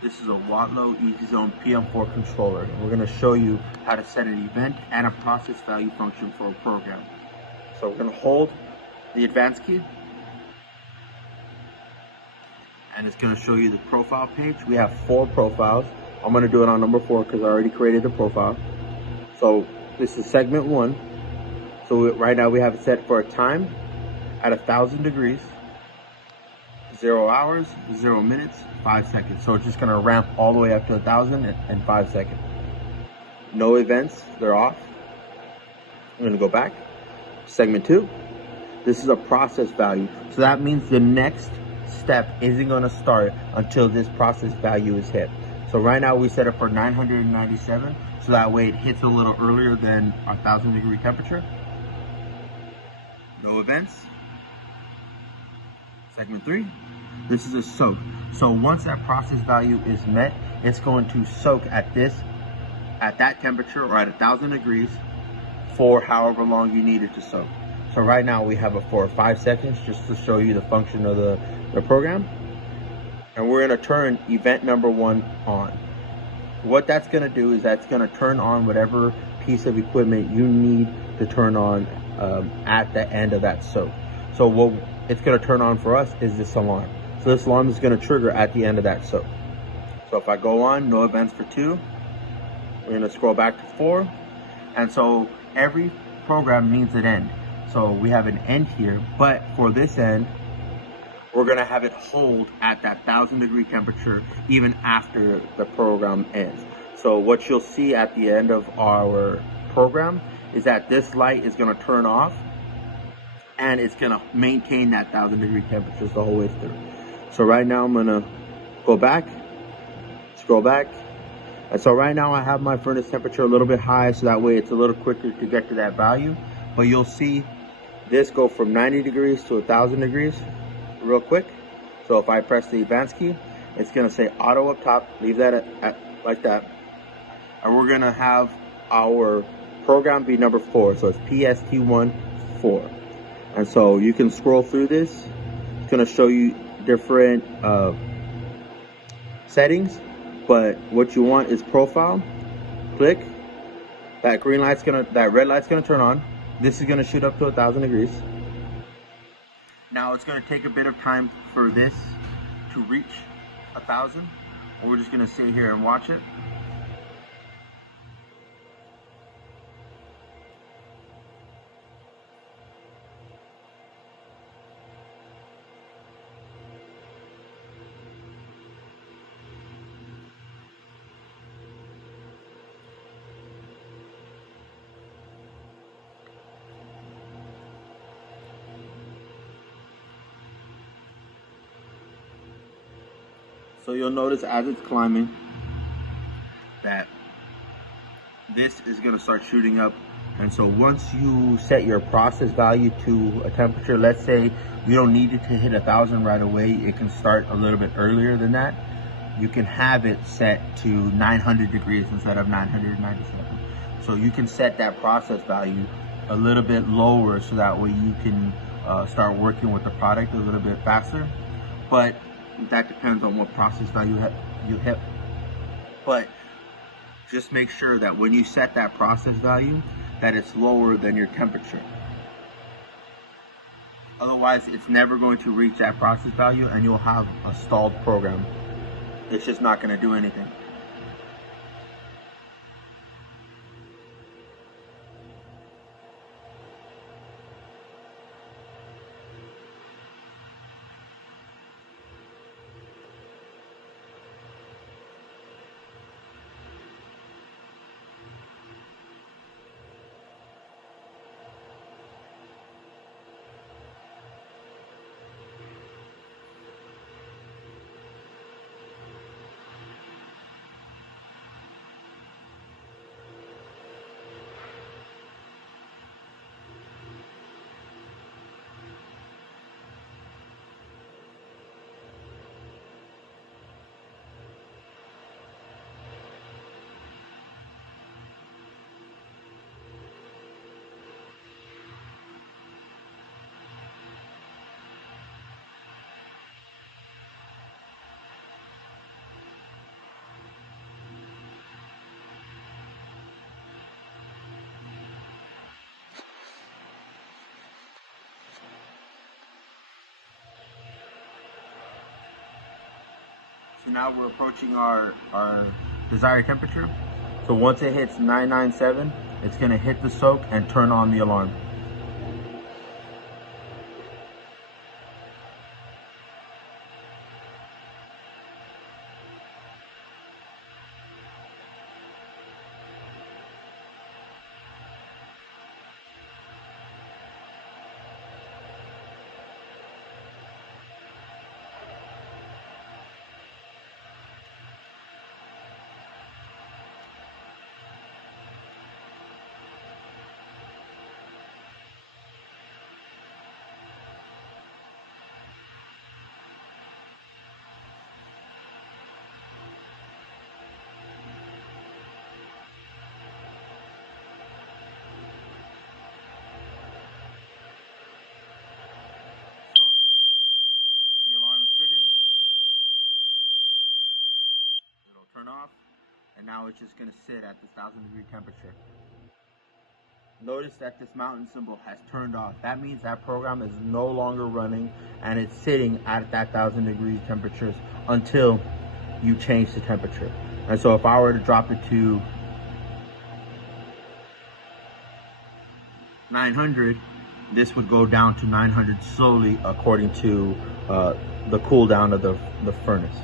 This is a Watlow EasyZone PM4 controller. We're going to show you how to set an event and a process value function for a program. So we're going to hold the advanced key, and it's going to show you the profile page. We have 4 profiles. I'm going to do it on number 4 because I already created the profile. So this is segment 1. So right now we have it set for a time at 1,000 degrees, 0 hours, 0 minutes, 5 seconds. So it's just going to ramp all the way up to 1,000 in 5 seconds. No events, they're off. I'm going to go back. Segment 2. This is a process value. So that means the next step isn't going to start until this process value is hit. So right now we set it for 997. So that way it hits a little earlier than our 1,000 degree temperature. No events. Segment 3, this is a soak. So once that process value is met, it's going to soak at that temperature or at 1,000 degrees for however long you need it to soak. So right now we have it for 5 seconds just to show you the function of the program. And we're going to turn event number 1 on. What that's going to do is that's going to turn on whatever piece of equipment you need to turn on at the end of that soak. So what it's going to turn on for us is this alarm. So this alarm is going to trigger at the end of that soak. So if I go on, no events for 2, we're going to scroll back to 4. And so every program needs an end. So we have an end here, but for this end, we're going to have it hold at that 1,000 degree temperature even after the program ends. So what you'll see at the end of our program is that this light is going to turn off, and it's going to maintain that 1,000 degree temperature the whole way through. So right now I'm going to go back, scroll back. And so right now I have my furnace temperature a little bit high, so that way it's a little quicker to get to that value. But you'll see this go from 90 degrees to 1,000 degrees real quick. So if I press the advanced key, it's going to say auto up top, leave that at like that. And we're going to have our program be number 4. So it's PST14. And so you can scroll through this. It's going to show you different settings, but what you want is profile. Click. That red light's gonna turn on. This is gonna shoot up to 1,000 degrees. Now it's gonna take a bit of time for this to reach 1,000. We're just gonna sit here and watch it. So you'll notice as it's climbing that this is going to start shooting up. And so once you set your process value to a temperature, let's say you don't need it to hit 1,000 right away, it can start a little bit earlier than that. You can have it set to 900 degrees instead of 997. So you can set that process value a little bit lower so that way you can start working with the product a little bit faster. But that depends on what process value you hit. But just make sure that when you set that process value, that it's lower than your temperature. Otherwise, it's never going to reach that process value and you'll have a stalled program. It's just not going to do anything. So now we're approaching our desired temperature. So once it hits 997, it's gonna hit the soak and turn on the alarm. The alarm is triggered, it'll turn off, and now it's just going to sit at this 1,000-degree temperature. Notice that this mountain symbol has turned off. That means that program is no longer running and it's sitting at that 1,000-degree temperatures until you change the temperature. And so if I were to drop it to 900, this would go down to 900 slowly according to the cool down of the furnace.